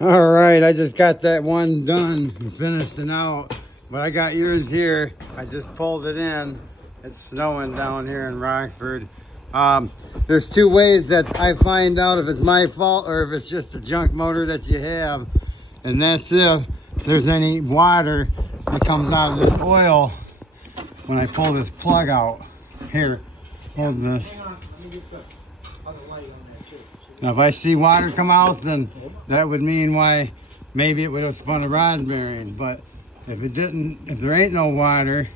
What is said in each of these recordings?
All right, I just got that one done and finished and out, but I got yours here. I just pulled it in. It's snowing down here in Rockford. There's two ways that I find out if it's my fault or if it's just a junk motor that you have, and that's if there's any water that comes out of this oil when I pull this plug out. Here, hold this. Hang on, let me get the other light on that too. Now if I see water come out, then that would mean why maybe it would have spun a rod bearing. But if it didn't, if there ain't no water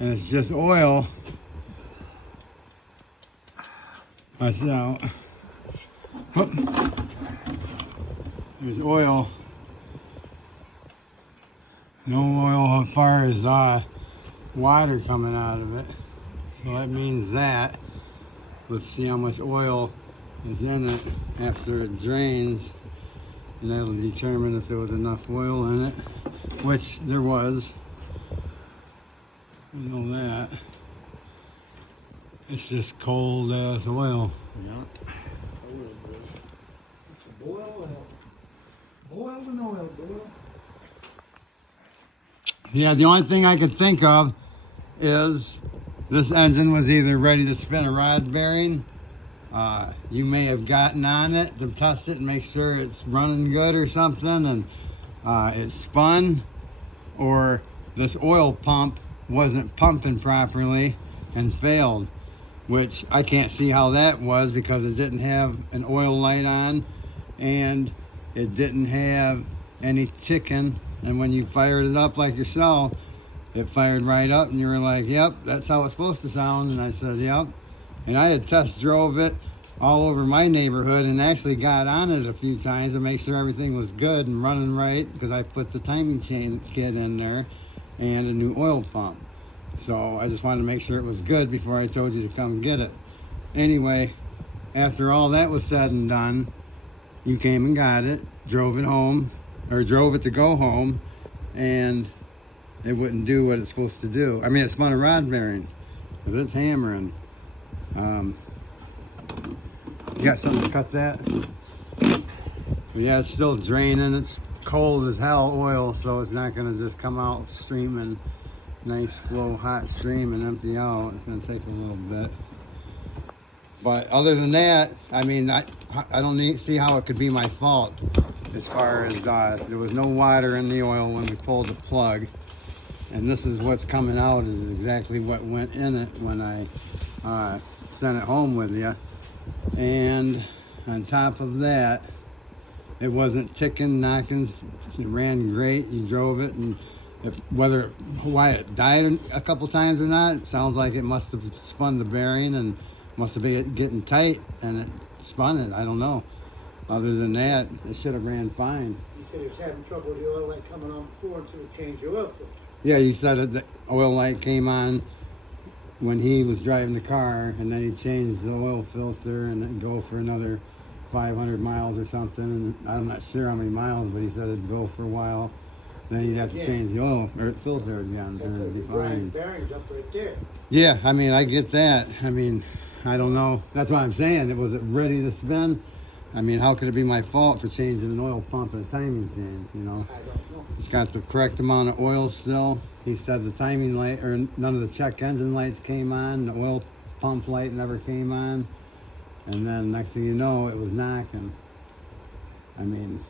and it's just oil, watch out. Whoop. There's oil. No oil as far as water coming out of it. So that means that. Let's see how much oil is in it after it drains, and that'll determine if there was enough oil in it, which there was. We know that. It's just cold as oil. Yeah. Boil and oil, boil. Yeah, the only thing I could think of is this engine was either ready to spin a rod bearing. You may have gotten on it to test it and make sure it's running good or something, and it spun, or this oil pump wasn't pumping properly and failed, which I can't see how that was because it didn't have an oil light on and it didn't have any ticking, and when you fired it up like yourself, it fired right up and you were like, yep, that's how it's supposed to sound. And I said, yep. And I had test drove it all over my neighborhood and actually got on it a few times to make sure everything was good and running right, because I put the timing chain kit in there and a new oil pump. So I just wanted to make sure it was good before I told you to come get it. Anyway, after all that was said and done, you came and got it, drove it home, or drove it to go home, and it wouldn't do what it's supposed to do. I mean, it spun a rod bearing, but it's hammering. You got something to cut that? But yeah, it's still draining. It's cold as hell oil, so it's not gonna just come out streaming, nice flow, hot stream and empty out. It's gonna take a little bit. But other than that, I mean, I don't see how it could be my fault as far as there was no water in the oil when we pulled the plug. And this is what's coming out is exactly what went in it when I sent it home with you. And on top of that, it wasn't ticking, knocking. It ran great. You drove it, and why it died a couple times or not, it sounds like it must have spun the bearing and must have been getting tight, and it spun it. I don't know. Other than that, it should have ran fine. You said he was having trouble with the oil light coming on before until he changed the oil filter. Yeah, you said that the oil light came on when he was driving the car, and then he changed the oil filter and then go for another 500 miles or something. And I'm not sure how many miles, but he said it'd go for a while. Then you'd have to change the oil or filter again. That's the grind bearings up right there. Yeah, I mean, I get that. I mean, I don't know. That's what I'm saying. Was it ready to spin? I mean, how could it be my fault for changing an oil pump and a timing chain, you know? I don't know. It's got the correct amount of oil still. He said the timing light, or none of the check engine lights came on. The oil pump light never came on. And then next thing you know, it was knocking. I mean,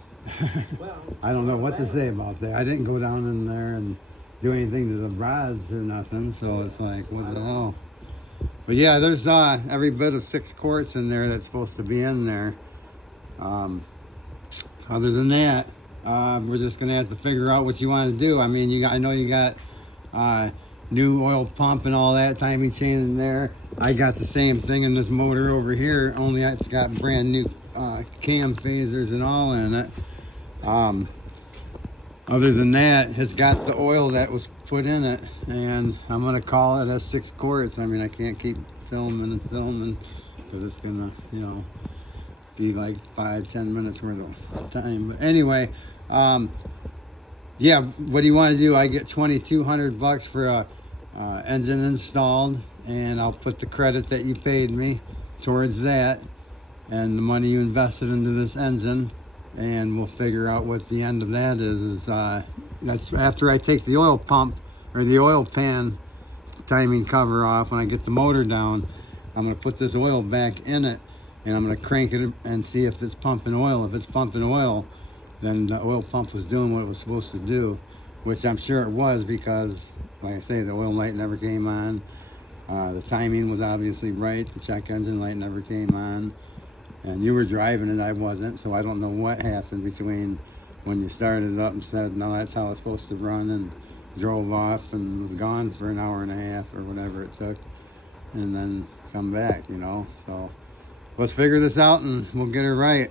Well, I don't know what to say about that. I didn't go down in there and do anything to the rods or nothing, so it's like, what the hell? But yeah, there's every bit of 6 quarts in there that's supposed to be in there. Other than that, we're just gonna have to figure out what you want to do. I mean, I know you got new oil pump and all that, timing chain in there. I got the same thing in this motor over here, only it's got brand new cam phasers and all in it. Other than that, it's got the oil that was put in it, and I'm gonna call it a 6 quarts. I mean, I can't keep filming and filming because it's gonna, you know, be like 5-10 minutes worth of time. But anyway, yeah, what do you want to do? I get $2,200 for a engine installed, and I'll put the credit that you paid me towards that and the money you invested into this engine, and we'll figure out what the end of that is. That's after I take the oil pump or the oil pan timing cover off. When I get the motor down, I'm going to put this oil back in it, and I'm going to crank it and see if it's pumping oil. If it's pumping oil, then the oil pump was doing what it was supposed to do, which I'm sure it was, because like I say, the oil light never came on. The timing was obviously right. The check engine light never came on, and you were driving it, I wasn't, so I don't know what happened between when you started it up and said, no, that's how it's supposed to run, and drove off and was gone for an hour and a half or whatever it took, and then come back, you know. So let's figure this out and we'll get her right.